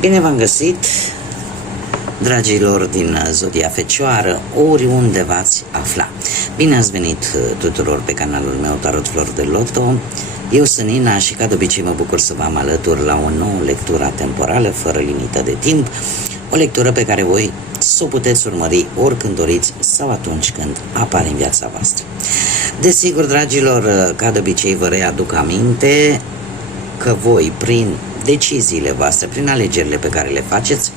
Bine v-am găsit, dragilor din Zodia Fecioară, oriunde v-ați afla. Bine ați venit tuturor pe canalul meu Tarot Flori de Loto. Eu sunt Nina și ca de obicei mă bucur să vă am alături la o nouă lectură temporală fără limită de timp. O lectură pe care voi să o puteți urmări oricând doriți sau atunci când apare în viața voastră. Desigur, dragilor, ca de obicei vă readuc aminte că voi, prin deciziile voastre, prin alegerile pe care le faceți,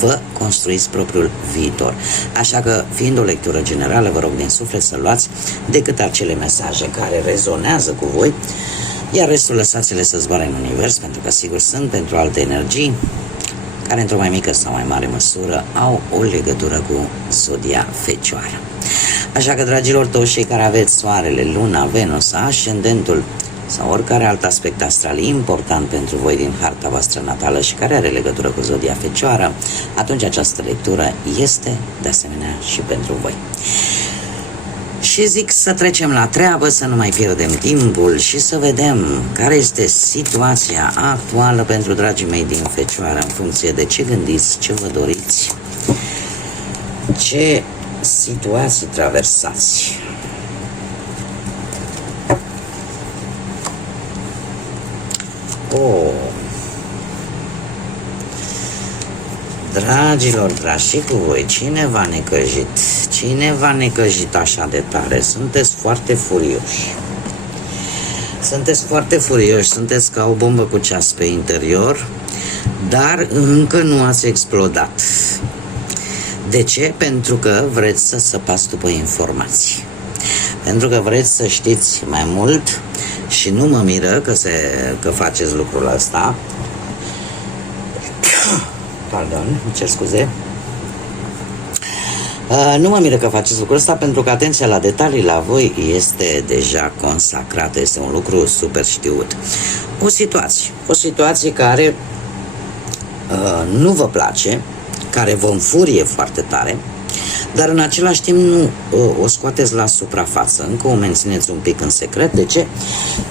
vă construiți propriul viitor. Așa că, fiind o lectură generală, vă rog din suflet să luați decât acele mesaje care rezonează cu voi, iar restul lăsați-le să zboare în univers, pentru că sigur sunt pentru alte energii care într-o mai mică sau mai mare măsură au o legătură cu Zodia Fecioară. Așa că, dragilor, toți cei care aveți soarele, luna, Venus, ascendentul sau oricare alt aspect astral important pentru voi din harta voastră natală și care are legătură cu Zodia Fecioară, atunci această lectură este de asemenea și pentru voi. Și zic să trecem la treabă, să nu mai pierdem timpul și să vedem care este situația actuală pentru dragii mei din Fecioară, în funcție de ce gândiți, ce vă doriți, ce situații traversați. Dragilor, dragi, și cu voi, cine v-a necăjit? Cine v-a necăjit așa de tare? Sunteți foarte furioși. Sunteți foarte furioși, sunteți ca o bombă cu ceas pe interior, dar încă nu ați explodat. De ce? Pentru că vreți să săpați după informații. Pentru că vreți să știți mai mult și nu mă miră că faceți lucrul ăsta. Pardon, îmi cer scuze. Nu mă miră că faceți lucrul ăsta, pentru că atenția la detalii la voi este deja consacrată, este un lucru super știut. O situație care nu vă place, care vă înfurie foarte tare, dar în același timp nu o scoateți la suprafață, încă o mențineți un pic în secret. De ce?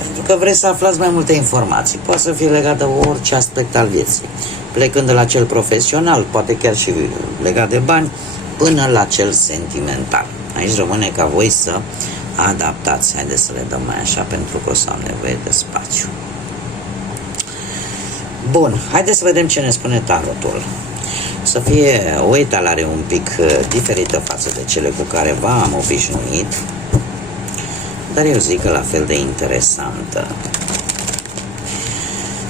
Pentru că vreți să aflați mai multe informații. Poate să fie legată de orice aspect al vieții, plecând de la cel profesional, poate chiar și legat de bani, până la cel sentimental. Aici rămâne ca voi să adaptați. Haideți să le dăm mai așa, pentru că o să am nevoie de spațiu. Bun, haideți să vedem ce ne spune tarotul. Să fie o etalare un pic diferită față de cele cu care v-am obișnuit, dar eu zic că la fel de interesantă.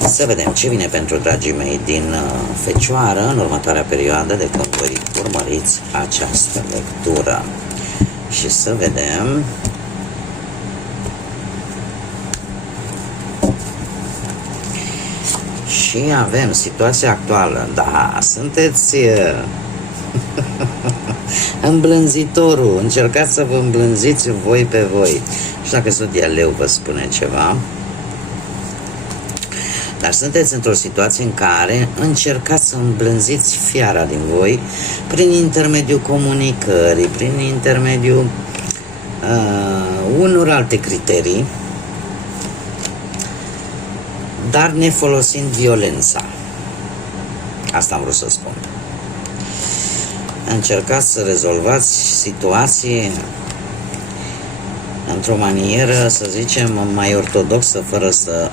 Să vedem ce vine pentru dragii mei din Fecioară în următoarea perioadă de când voi urmăriți această lectură. Și să vedem. Și avem situația actuală. Da, sunteți îmblânzitorul. Încercați să vă îmblânziți voi pe voi. Și dacă Zodia Leu vă spune ceva, dar sunteți într-o situație în care încercați să îmblânziți fiara din voi prin intermediul comunicării, prin intermediul unor alte criterii, dar ne folosind violența. Asta am vrut să spun. Încercați să rezolvați situații într-o manieră, să zicem, mai ortodoxă, fără să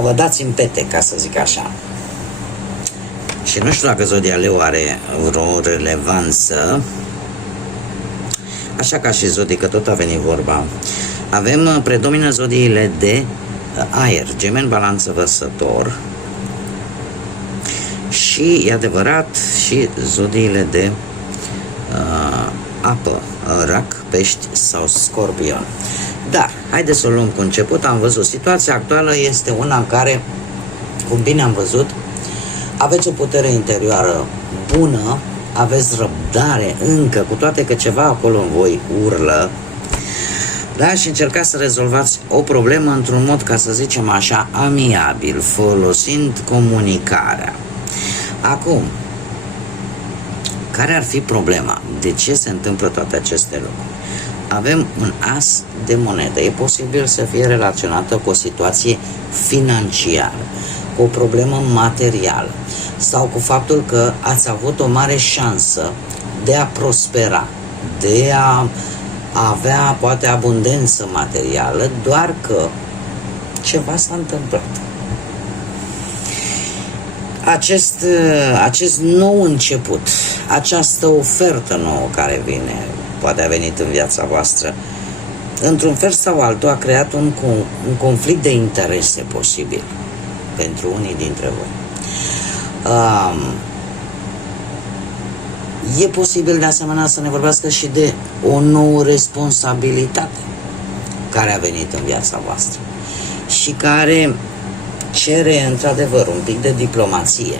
vă dați în pete, ca să zic așa. Și nu știu dacă Zodia Leu are vreo relevanță, așa ca și Zodii, că tot a venit vorba. Avem, predomină zodiile de aer, Gemeni, Balanță, Vărsător, și, e adevărat, și zodiile de apă, Rac, Pești sau Scorpion. Dar, haideți să o luăm cu început. Am văzut, situația actuală este una în care, cum bine am văzut, aveți o putere interioară bună, aveți răbdare încă, cu toate că ceva acolo în voi urlă, da? Și încercați să rezolvați o problemă într-un mod, ca să zicem așa, amiabil, folosind comunicarea. Acum, care ar fi problema? De ce se întâmplă toate aceste lucruri? avem un as de monedă. E posibil să fie relaționată cu o situație financiară, cu o problemă materială sau cu faptul că ați avut o mare șansă de a prospera, de a avea poate abundență materială, doar că ceva s-a întâmplat. Acest nou început, această ofertă nouă care vine, poate a venit în viața voastră, într-un fel sau altul a creat un conflict de interese posibil pentru unii dintre voi. E posibil de asemenea să ne vorbească și de o nouă responsabilitate care a venit în viața voastră și care cere într-adevăr un pic de diplomație.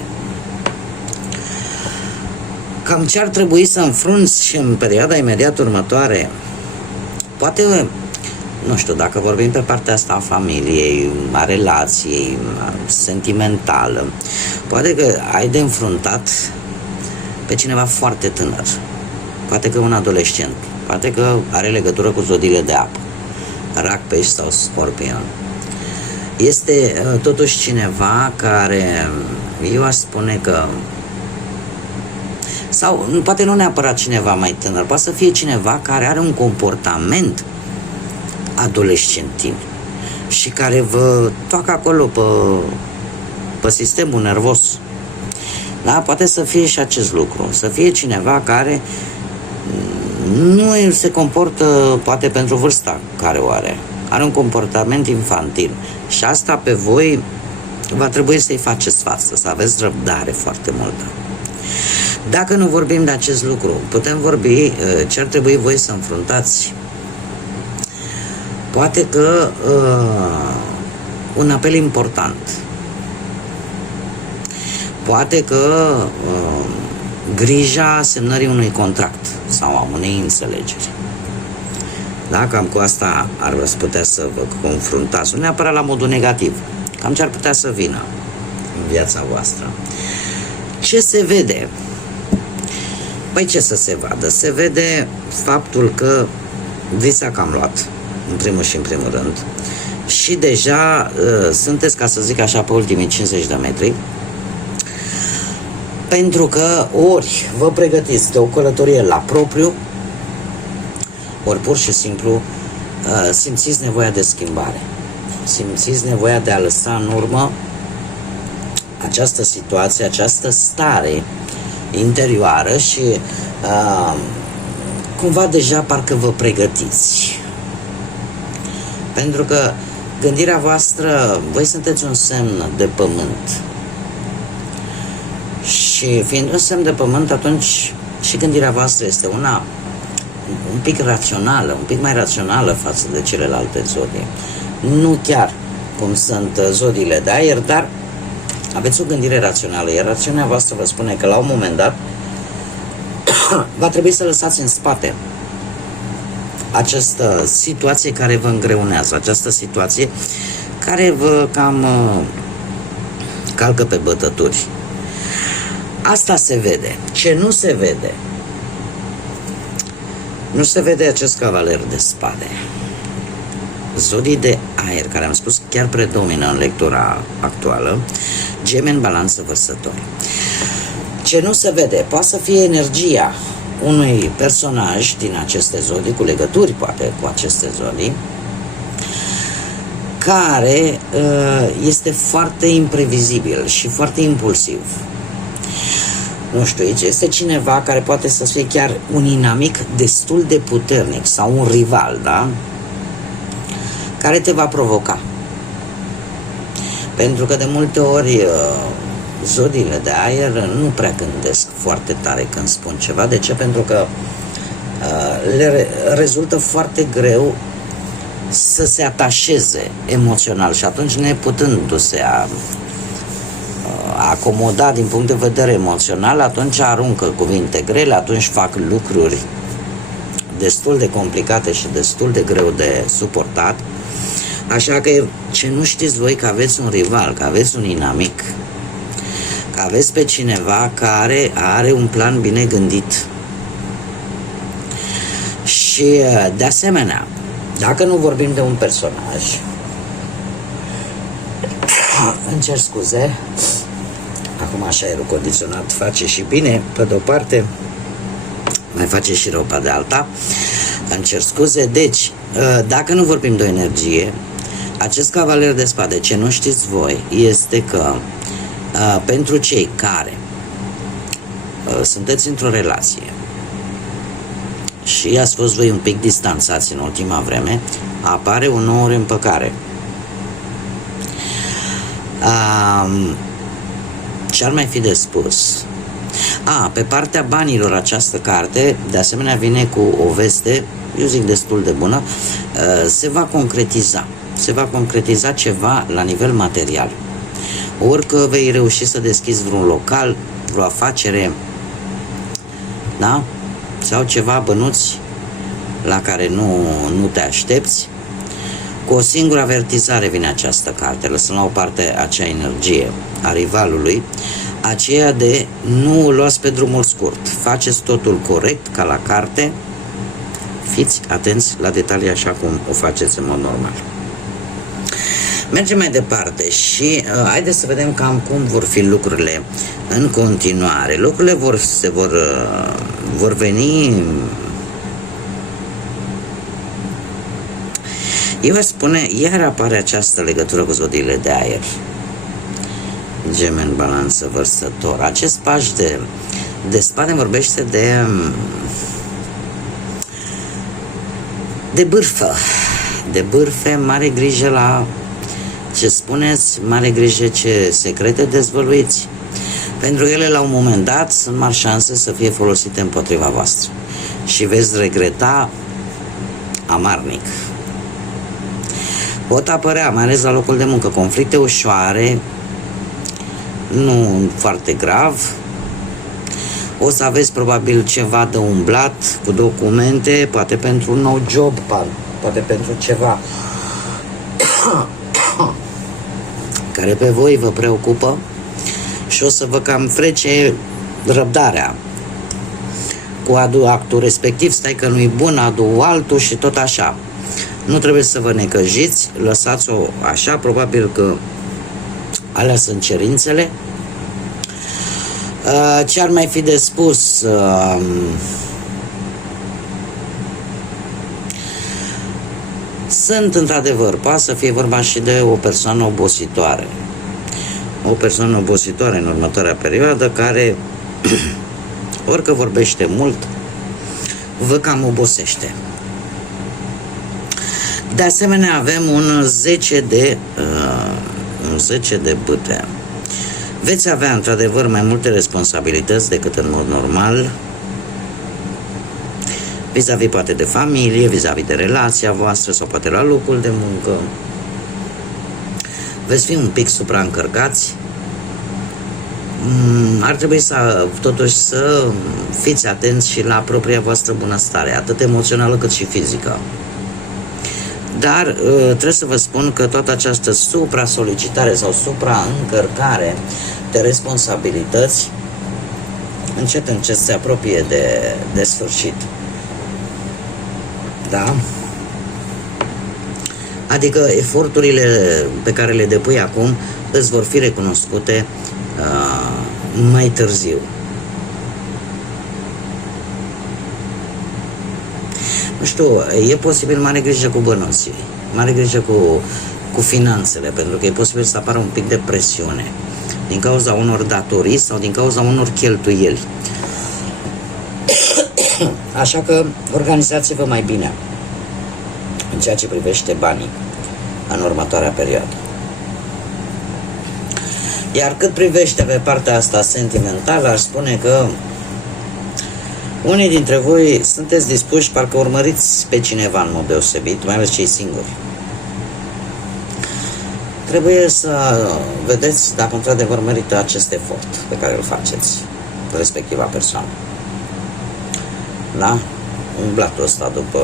Cam ce ar trebui să înfrunți și în perioada imediat următoare, poate, nu știu, dacă vorbim pe partea asta a familiei, a relației, sentimentală, poate că ai de înfruntat pe cineva foarte tânăr, poate că un adolescent, poate că are legătură cu zodiile de apă, Rac, Pești sau Scorpion. Este totuși cineva care, eu aș spune că, sau poate nu neapărat cineva mai tânăr, poate să fie cineva care are un comportament adolescentin și care vă toacă acolo pe sistemul nervos. Da? Poate să fie și acest lucru, să fie cineva care nu se comportă, poate pentru vârsta care o are un comportament infantil și asta pe voi va trebui să-i faceți față, să aveți răbdare foarte multă. Dacă nu vorbim de acest lucru, putem vorbi ce ar trebui voi să înfruntați. Poate că un apel important, poate că grija semnării unui contract sau a unei înțelegeri. Da? Cam cu asta ar putea să vă confruntați, nu neapărat la modul negativ, cam ce ar putea să vină în viața voastră. Ce se vede? Păi ce să se vadă? Se vede faptul că vi s-a cam luat, în primul și în primul rând, și deja sunteți, ca să zic așa, pe ultimii 50 de metri, pentru că ori vă pregătiți de o călătorie la propriu, ori pur și simplu simțiți nevoia de schimbare, simțiți nevoia de a lăsa în urmă această situație, această stare interioară și cumva deja parcă vă pregătiți. Pentru că gândirea voastră, voi sunteți un semn de pământ și fiind un semn de pământ, atunci și gândirea voastră este una un pic rațională, un pic mai rațională față de celelalte zodii. Nu chiar cum sunt zodiile de aer, dar aveți o gândire rațională, iar rațiunea voastră vă spune că la un moment dat va trebui să lăsați în spate această situație care vă îngreunează, această situație care vă cam calcă pe bătături. Asta se vede. Ce nu se vede? Nu se vede acest cavaler de spade. Zodii de aer, care am spus chiar predomină în lectura actuală, Gemeni, Balanță, Vărsători. Ce nu se vede? Poate să fie energia unui personaj din aceste zodii, cu legături poate cu aceste zodii, care este foarte imprevizibil și foarte impulsiv. Nu știu, aici este cineva care poate să fie chiar un inamic destul de puternic sau un rival, da? Care te va provoca. Pentru că de multe ori zodiile de aer nu prea gândesc foarte tare când spun ceva. De ce? Pentru că le rezultă foarte greu să se atașeze emoțional și atunci, neputându-se acomoda din punct de vedere emoțional, atunci aruncă cuvinte grele, atunci fac lucruri destul de complicate și destul de greu de suportat. Așa că ce nu știți voi, că aveți un rival, că aveți un inamic, că aveți pe cineva care are un plan bine gândit Și de asemenea, dacă nu vorbim de un personaj, îmi cer scuze, acum așa aerul condiționat face și bine, pe de-o parte, mai face și rău pe de alta, îmi cer scuze. Deci, dacă nu vorbim de o energie, acest cavaler de spade, ce nu știți voi, este că pentru cei care sunteți într-o relație și ați fost voi un pic distanțați în ultima vreme, apare o nouă reîmpăcare. Ce-ar mai fi de spus? Pe partea banilor, această carte de asemenea vine cu o veste, eu zic destul de bună. Se va concretiza ceva la nivel material. Ori că vei reuși să deschizi vreun local, vreo afacere, da? Sau ceva bănuți la care nu te aștepți. Cu o singură avertizare vine această carte, lăsând la o parte acea energie a rivalului, aceea de nu o luați pe drumul scurt, faceți totul corect ca la carte, fiți atenți la detalii așa cum o faceți în mod normal. Mergem mai departe și haideți să vedem cam cum vor fi lucrurile în continuare. Lucrurile vor veni. Eu aș spune, iar apare această legătură cu zodiile de aer. Gemeni, Balanță, Vărsător. Acest paș de spade vorbește de bârfă. De bârfe, mare grijă la ce spuneți, mare grijă ce secrete dezvăluiți. Pentru că ele la un moment dat sunt mari șanse să fie folosite împotriva voastră. Și veți regreta amarnic. Pot apărea, mai ales la locul de muncă, conflicte ușoare, nu foarte grav. O să aveți probabil ceva de umblat cu documente, poate pentru un nou job, poate pentru ceva care pe voi vă preocupă și o să vă cam frece răbdarea cu actul respectiv, stai că nu-i bun, adu altul și tot așa. Nu trebuie să vă necăjiți, lăsați-o așa, probabil că alea sunt cerințele. Ce ar mai fi de spus? Sunt într-adevăr, poate să fie vorba și de o persoană obositoare. O persoană obositoare în următoarea perioadă care, orică vorbește mult, vă cam obosește. De asemenea avem un 10 de bâte. Veți avea într-adevăr mai multe responsabilități decât în mod normal, vis-a-vis poate de familie, vis-a-vis de relația voastră sau poate la locul de muncă. Veți fi un pic supraîncărcați. Ar trebui totuși să fiți atenți și la propria voastră bunăstare, atât emoțională cât și fizică. Dar trebuie să vă spun că toată această supra-solicitare sau supra-încărcare de responsabilități încet se apropie de sfârșit. Da? Adică eforturile pe care le depui acum îți vor fi recunoscute mai târziu. Nu știu, e posibil mare grijă cu bănuții, mare grijă cu finanțele, pentru că e posibil să apară un pic de presiune din cauza unor datorii sau din cauza unor cheltuieli. Așa că organizați-vă mai bine în ceea ce privește banii în următoarea perioadă. Iar cât privește pe partea asta sentimentală, aș spune că unii dintre voi sunteți dispuși, parcă urmăriți pe cineva în mod deosebit, mai ales cei singuri. Trebuie să vedeți dacă într-adevăr merită acest efort pe care îl faceți, respectiva persoană. Da? Umblatul ăsta după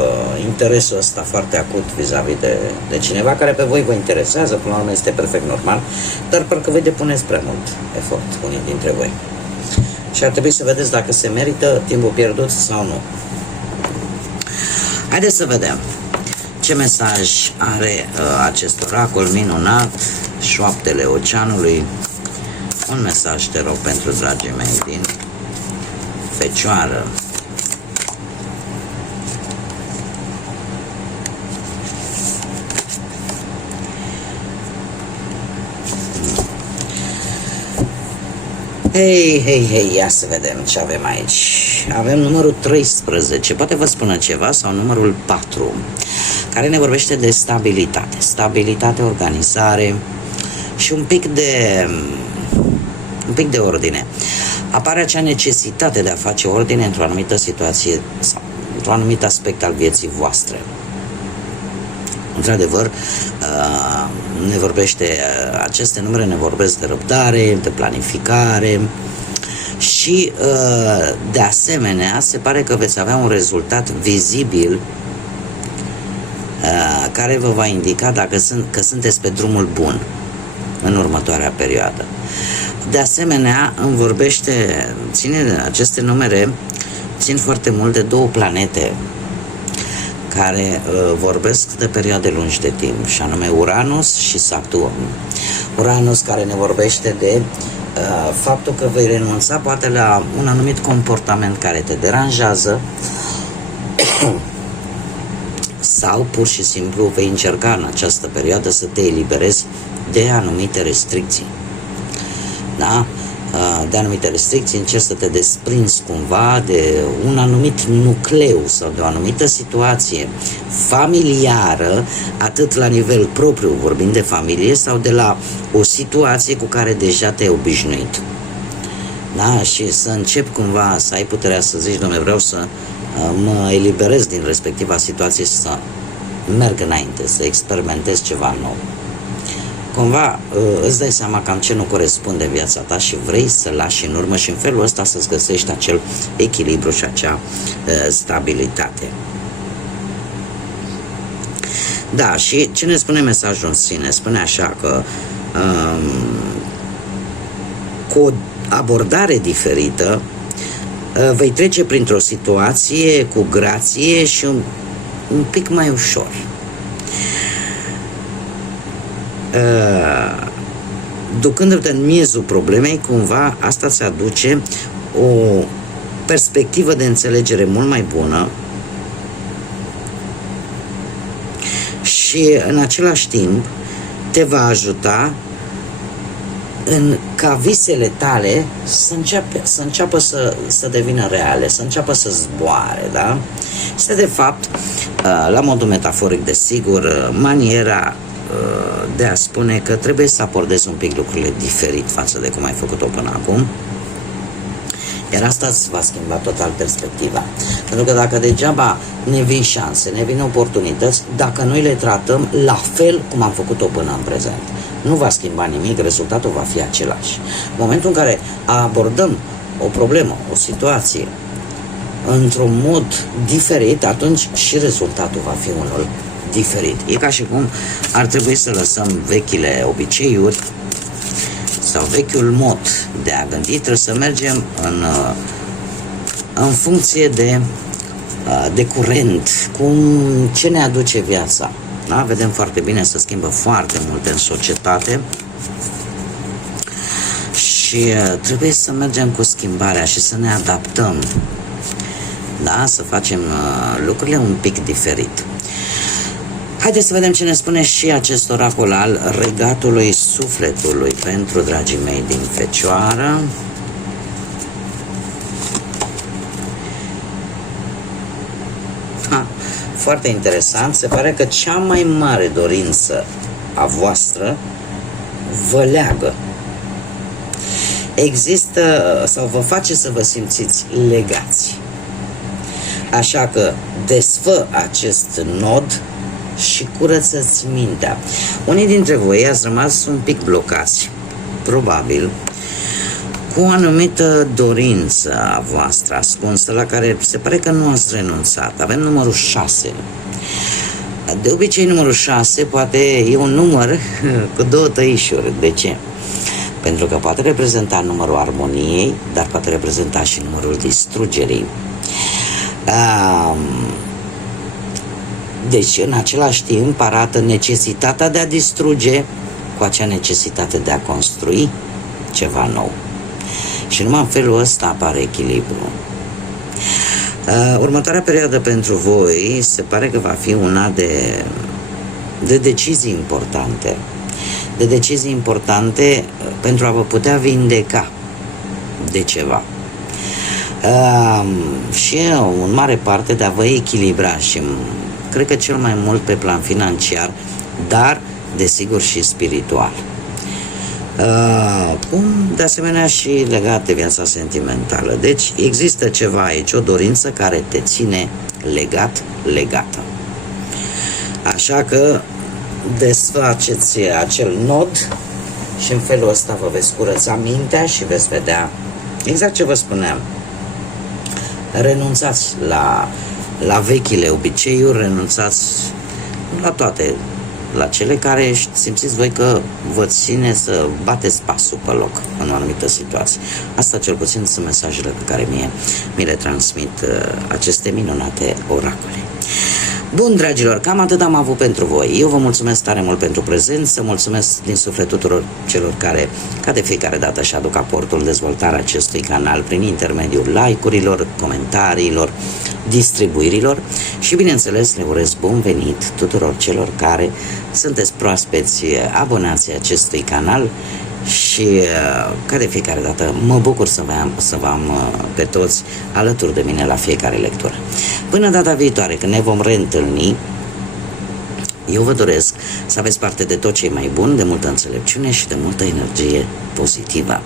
interesul ăsta foarte acut vis-a-vis de cineva care pe voi vă interesează, până la urmă este perfect normal, dar parcă voi depuneți prea mult efort, unii dintre voi. Și ar trebui să vedeți dacă se merită timpul pierdut sau nu. Haideți să vedem ce mesaj are acest oracol minunat, șoaptele oceanului. Un mesaj, te rog, pentru dragii mei din Fecioară. Hei, ia să vedem ce avem aici. Avem numărul 13, poate vă spună ceva, sau numărul 4, care ne vorbește de stabilitate. Stabilitate, organizare și un pic de ordine. Apare acea necesitate de a face ordine într-o anumită situație sau într-un anumit aspect al vieții voastre. Într-adevăr, ne vorbește, aceste numere ne vorbesc de răbdare, de planificare și, de asemenea, se pare că veți avea un rezultat vizibil care vă va indica că sunteți pe drumul bun în următoarea perioadă. De asemenea, îmi vorbește, aceste numere țin foarte mult de două planete care vorbesc de perioade lungi de timp, și anume Uranus și Saturn. Uranus, care ne vorbește de faptul că vei renunța poate la un anumit comportament care te deranjează sau pur și simplu vei încerca în această perioadă să te eliberezi de anumite restricții. Da? De anumite restricții, încerci să te desprinzi cumva de un anumit nucleu sau de o anumită situație familiară, atât la nivel propriu, vorbind de familie, sau de la o situație cu care deja te-ai obișnuit. Da? Și să începi cumva să ai puterea să zici, Doamne, vreau să mă eliberez din respectiva situație și să merg înainte, să experimentez ceva nou. Cumva îți dai seama cam ce nu corespunde în viața ta și vrei să lași în urmă și în felul ăsta să-ți găsești acel echilibru și acea stabilitate. Da, și ce ne spune mesajul în sine? Spune așa că cu o abordare diferită vei trece printr-o situație cu grație și un pic mai ușor. Ducându-te în miezul problemei, cumva asta îți aduce o perspectivă de înțelegere mult mai bună și în același timp te va ajuta ca visele tale să înceapă să devină reale, să înceapă să zboare, da? Este de fapt, la modul metaforic desigur, maniera de a spune că trebuie să abordezi un pic lucrurile diferit față de cum ai făcut-o până acum, iar asta îți va schimba total perspectiva. Pentru că dacă degeaba ne vin șanse, ne vin oportunități, dacă noi le tratăm la fel cum am făcut-o până în prezent, nu va schimba nimic, rezultatul va fi același. În momentul în care abordăm o problemă, o situație, într-un mod diferit, atunci și rezultatul va fi unul diferit. E ca și cum ar trebui să lăsăm vechile obiceiuri sau vechiul mod de a gândi, trebuie să mergem în funcție de curent, ce ne aduce viața. Da? Vedem foarte bine, se schimbă foarte multe în societate și trebuie să mergem cu schimbarea și să ne adaptăm, da? Să facem lucrurile un pic diferit. Haideți să vedem ce ne spune și acest oracol al regatului sufletului pentru dragii mei din Fecioară. Foarte interesant, se pare că cea mai mare dorință a voastră vă leagă. Există sau vă face să vă simțiți legați. Așa că desfă acest nod și curăță-ți mintea. Unii dintre voi ați rămas un pic blocați, probabil, cu o anumită dorință a voastră ascunsă, la care se pare că nu ați renunțat. Avem numărul 6. De obicei, numărul 6 poate e un număr cu două tăișuri. De ce? Pentru că poate reprezenta numărul armoniei, dar poate reprezenta și numărul distrugerii. Deci, în același timp, arată necesitatea de a distruge cu acea necesitate de a construi ceva nou. Și numai în felul ăsta apare echilibru. Următoarea perioadă pentru voi se pare că va fi una de decizii importante. De decizii importante pentru a vă putea vindeca de ceva. Și în mare parte de a vă echilibra și cred că cel mai mult pe plan financiar, dar desigur și spiritual. De asemenea și legat de viața sentimentală. Deci există ceva aici, o dorință care te ține legată. Așa că desfaceți acel nod și în felul ăsta vă veți curăța mintea și veți vedea exact ce vă spuneam. Renunțați la vechile obiceiuri, renunțați la toate, la cele care simțiți voi că vă ține să bateți pasul pe loc în o anumită situație. Asta cel puțin sunt mesajele pe care mi le transmit aceste minunate oracole. Bun, dragilor, cam atât am avut pentru voi. Eu vă mulțumesc tare mult pentru prezență, mulțumesc din suflet tuturor celor care, ca de fiecare dată, își aduc aportul dezvoltarea acestui canal prin intermediul like-urilor, comentariilor, distribuirilor și, bineînțeles, le urez bun venit tuturor celor care sunteți proaspeți abonații acestui canal și, ca de fiecare dată, mă bucur să vă am pe toți alături de mine la fiecare lectură. Până data viitoare, când ne vom reîntâlni, eu vă doresc să aveți parte de tot ce e mai bun, de multă înțelepciune și de multă energie pozitivă.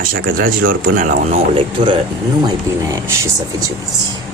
Așa că, dragilor, până la o nouă lectură, numai bine și să fiți iubiți!